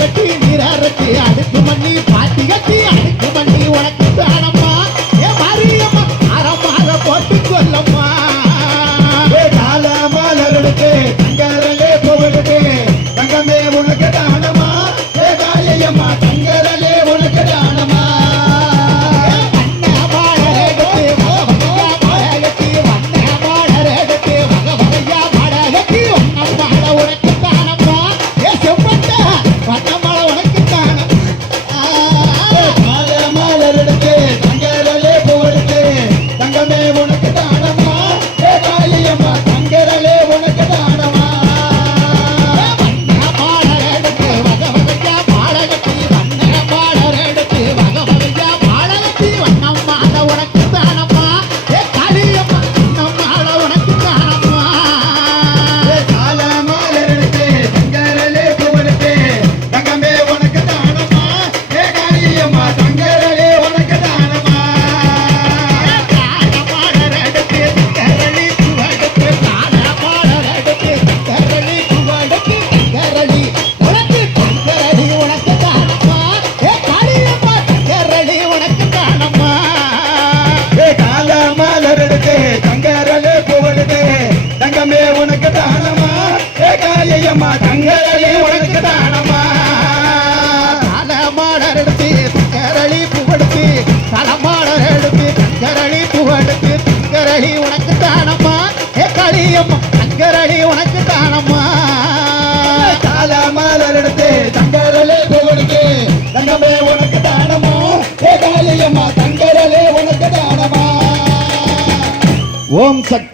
கட்டி நீராரத்தி அடுக்கு மண்ணி பாட்டி கட்டி அடுக்கு மண்ணி. காளியம்மா தங்கரளி உனக்கு தானம்மா. தானமாடர் எடுத்து கரளி புகடுத்து தலமாடர் எடுத்து கரளி புகடுத்து கரளி உனக்கு தானம்மா. ஏ களியம்மா தங்கரளி உனக்கு தானம்மா. கால எடுத்து தங்கரளி புகழுக்கு தங்கமே உனக்கு தானம்மா. ஏ களியம்மா தங்கரளி உனக்கு தானம்மா. ஓம் சக்தி.